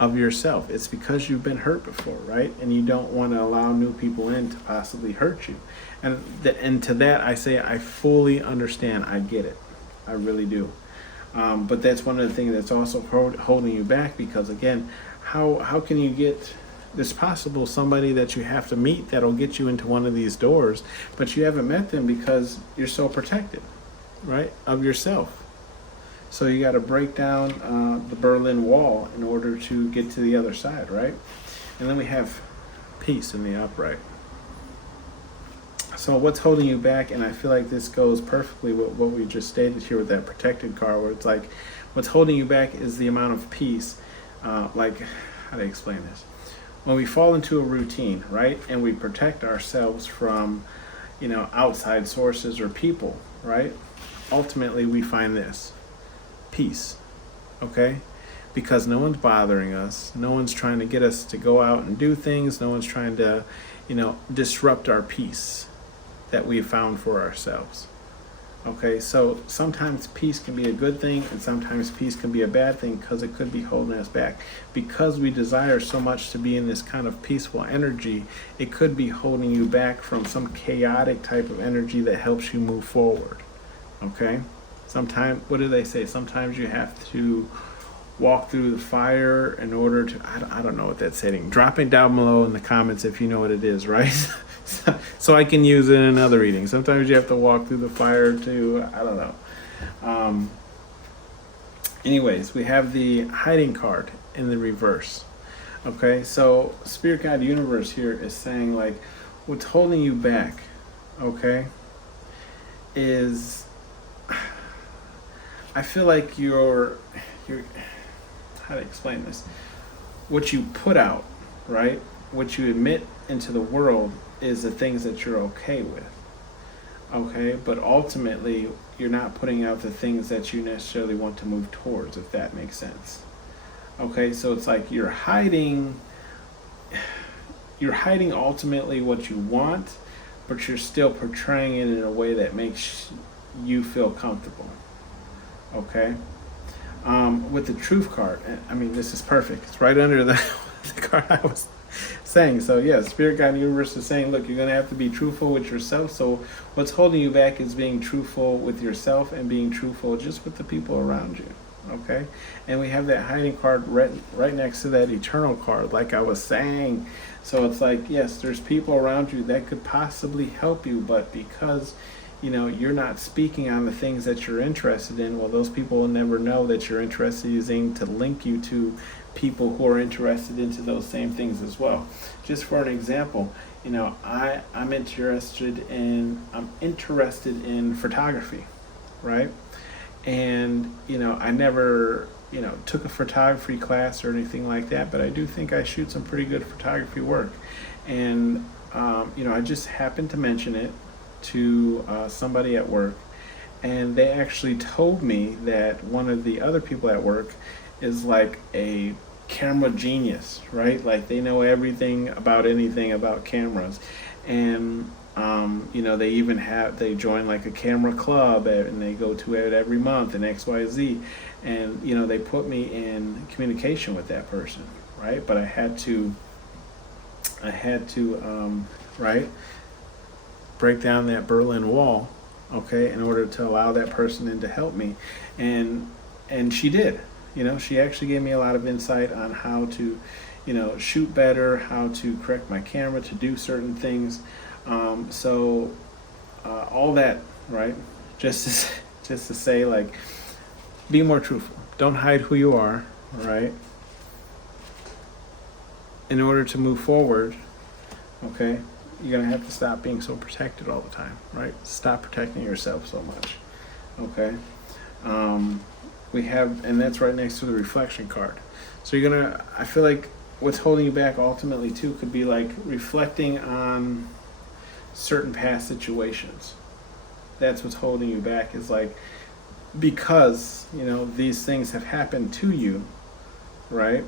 of yourself? It's because you've been hurt before, right? And you don't want to allow new people in to possibly hurt you. And to that, I say I fully understand. I get it. I really do. But that's one of the things that's also holding you back, because again, how can you get, there's possible somebody that you have to meet that'll get you into one of these doors, but you haven't met them because you're so protected, right, of yourself. So you got to break down the Berlin Wall in order to get to the other side, right? And then we have peace in the upright. So what's holding you back, and I feel like this goes perfectly with what we just stated here with that protected card, where it's like what's holding you back is the amount of peace. Like, how to explain this? When we fall into a routine, right, and we protect ourselves from, outside sources or people, right? Ultimately, we find this peace, okay? Because no one's bothering us. No one's trying to get us to go out and do things. No one's trying to, disrupt our peace that we found for ourselves. Okay, so sometimes peace can be a good thing, and sometimes peace can be a bad thing, because it could be holding us back. Because we desire so much to be in this kind of peaceful energy, it could be holding you back from some chaotic type of energy that helps you move forward. Okay? Sometimes, what do they say? Sometimes you have to walk through the fire in order to, I don't know what that's saying. Drop it down below in the comments if you know what it is, right? So I can use it in another reading. Sometimes you have to walk through the fire to, I don't know. Anyways, we have the hiding card in the reverse. Okay, so Spirit Guide Universe here is saying like, what's holding you back, okay, is, I feel like you're, how to explain this? What you put out, right? What you admit into the world is the things that you're okay with. Okay, but ultimately you're not putting out the things that you necessarily want to move towards, if that makes sense. Okay, so it's like you're hiding ultimately what you want, but you're still portraying it in a way that makes you feel comfortable. Okay, with the truth card, I mean, this is perfect. It's right under the card I was saying. So yeah, Spirit Guide Universe is saying, look, you're going to have to be truthful with yourself. So what's holding you back is being truthful with yourself and being truthful just with the people around you. Okay, and we have that hiding card right next to that eternal card, like I was saying. So it's like, yes, there's people around you that could possibly help you, but because you're not speaking on the things that you're interested in, well, those people will never know that you're interested, using to link you to people who are interested into those same things as well. Just for an example, I'm interested in photography, right? And I never took a photography class or anything like that, but I do think I shoot some pretty good photography work. And I just happened to mention it to somebody at work, and they actually told me that one of the other people at work is like a camera genius, right? Like they know everything about anything about cameras. And they join like a camera club, and they go to it every month and XYZ, and they put me in communication with that person, right? But I had to right, break down that Berlin Wall, okay, in order to allow that person in to help me. And she did. She actually gave me a lot of insight on how to shoot better, how to correct my camera, to do certain things. All that, right, just to say, like, be more truthful. Don't hide who you are, right? In order to move forward, okay, you're going to have to stop being so protected all the time, right? Stop protecting yourself so much, okay? We have, and that's right next to the reflection card. So I feel like what's holding you back ultimately too could be like reflecting on certain past situations. That's what's holding you back, is like, because, these things have happened to you, right?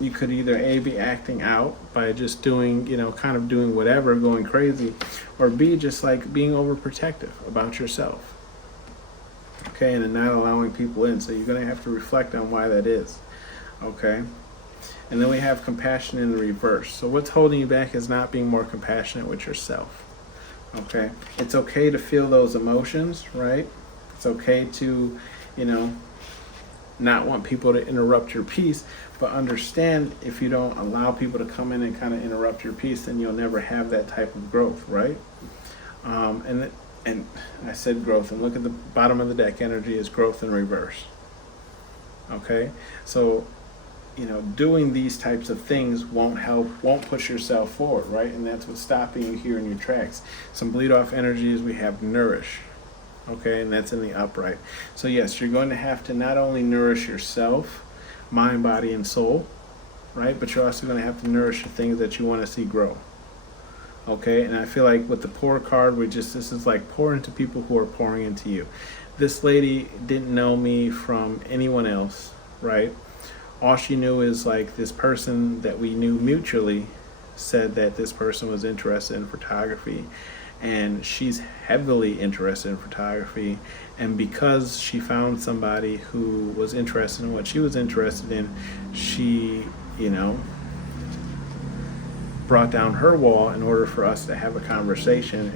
You could either A, be acting out by just doing, kind of doing whatever, going crazy, or B, just like being overprotective about yourself. Okay, and then not allowing people in. So you're going to have to reflect on why that is. Okay. And then we have compassion in the reverse. So what's holding you back is not being more compassionate with yourself. Okay. It's okay to feel those emotions, right? It's okay to, not want people to interrupt your peace, but understand, if you don't allow people to come in and kind of interrupt your peace, then you'll never have that type of growth, right? And I said growth, and look at the bottom of the deck. Energy is growth in reverse. Okay, so doing these types of things won't push yourself forward, right? And that's what's stopping you here in your tracks. Some bleed off energies, we have nourish. Okay, and that's in the upright. So yes, you're going to have to not only nourish yourself, mind, body, and soul, right? But you're also going to have to nourish the things that you want to see grow. Okay, and I feel like with the pour card, this is like pour into people who are pouring into you. This lady didn't know me from anyone else, right? All she knew is like this person that we knew mutually said that this person was interested in photography, and she's heavily interested in photography. And because she found somebody who was interested in what she was interested in, she, brought down her wall in order for us to have a conversation,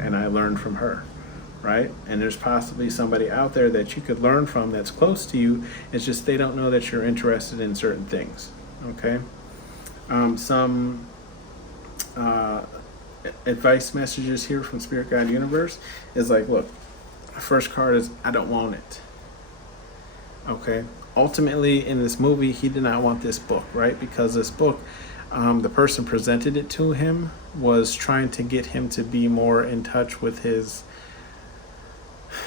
and I learned from her, right? And there's possibly somebody out there that you could learn from that's close to you. It's just they don't know that you're interested in certain things. Okay. Some advice messages here from Spirit Guide Universe is like, look, the first card is I don't want it. Okay. Ultimately, in this movie, he did not want this book, right? Because this book, the person presented it to him was trying to get him to be more in touch with his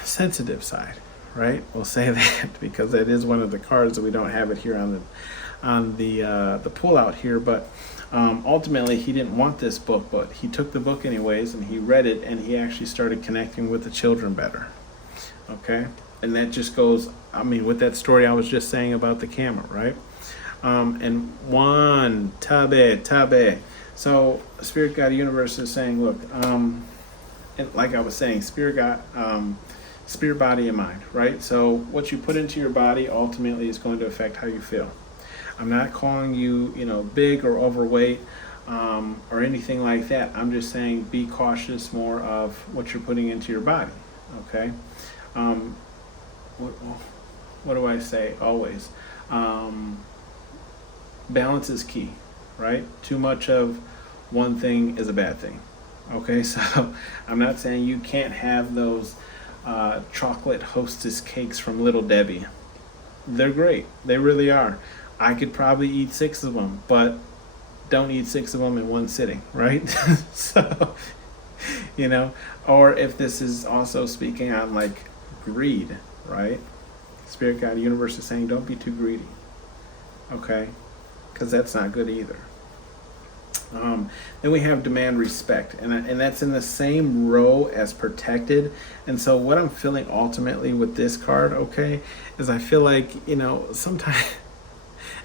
sensitive side, right? We'll say that because that is one of the cards that we don't have it here on the pull out here. But ultimately, he didn't want this book, but he took the book anyways, and he read it, and he actually started connecting with the children better. Okay, and that just goes, with that story I was just saying about the camera, right? And one tabe. So Spirit Guide Universe is saying, look, and like I was saying, spirit, body, and mind, right? So what you put into your body ultimately is going to affect how you feel. I'm not calling you, big or overweight, or anything like that. I'm just saying be cautious more of what you're putting into your body. Okay. What do I say? Always. Balance is key, right? Too much of one thing is a bad thing. Okay, so I'm not saying you can't have those chocolate Hostess cakes from Little Debbie. They're great. They really are. I could probably eat 6 of them, but don't eat 6 of them in one sitting, right? So, or if this is also speaking on like greed, right? Spirit Guide Universe is saying don't be too greedy. Okay? Because that's not good either. Then we have demand respect, and that's in the same row as protected. And so what I'm feeling ultimately with this card, okay, is I feel like, sometimes,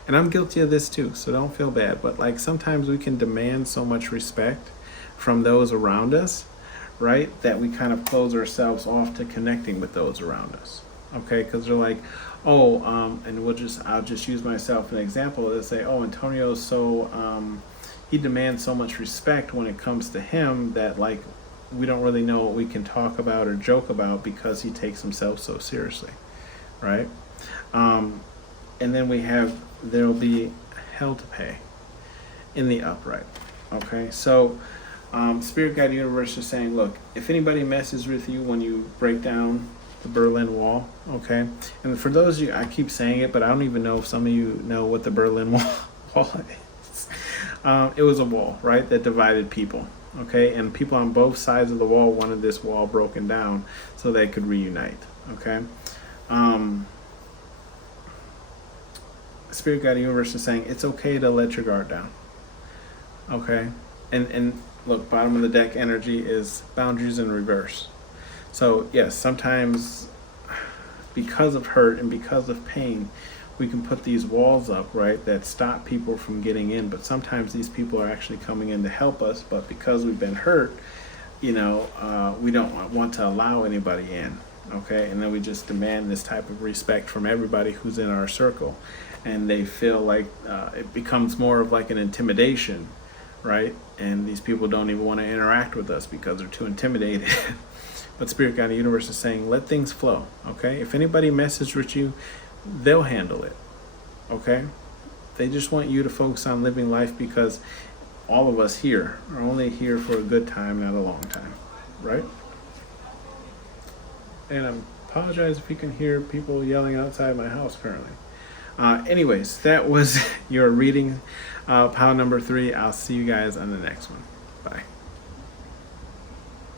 and I'm guilty of this too, so don't feel bad, but like sometimes we can demand so much respect from those around us, right, that we kind of close ourselves off to connecting with those around us. Okay, because they're like, and I'll just use myself an example. They'll say, Antonio's so he demands so much respect when it comes to him that like we don't really know what we can talk about or joke about because he takes himself so seriously, right? And then there'll be hell to pay in the upright. Okay, so Spirit Guide Universe is saying, look, if anybody messes with you when you break down the Berlin Wall, okay, and for those of you, I keep saying it, but I don't even know if some of you know what the Berlin Wall is. It was a wall, right, that divided people, okay, and people on both sides of the wall wanted this wall broken down so they could reunite, okay. Spirit Guide Universe is saying it's okay to let your guard down, okay, and Look, bottom of the deck energy is boundaries in reverse. So yes, sometimes because of hurt and because of pain, we can put these walls up, right, that stop people from getting in. But sometimes these people are actually coming in to help us, but because we've been hurt, we don't want to allow anybody in, okay? And then we just demand this type of respect from everybody who's in our circle. And they feel like it becomes more of like an intimidation, right? And these people don't even want to interact with us because they're too intimidated. But Spirit Guide Universe is saying, let things flow, okay? If anybody messes with you, they'll handle it, okay? They just want you to focus on living life, because all of us here are only here for a good time, not a long time, right? And I apologize if you can hear people yelling outside my house currently. Anyways, that was your reading, pile number 3. I'll see you guys on the next one. Bye.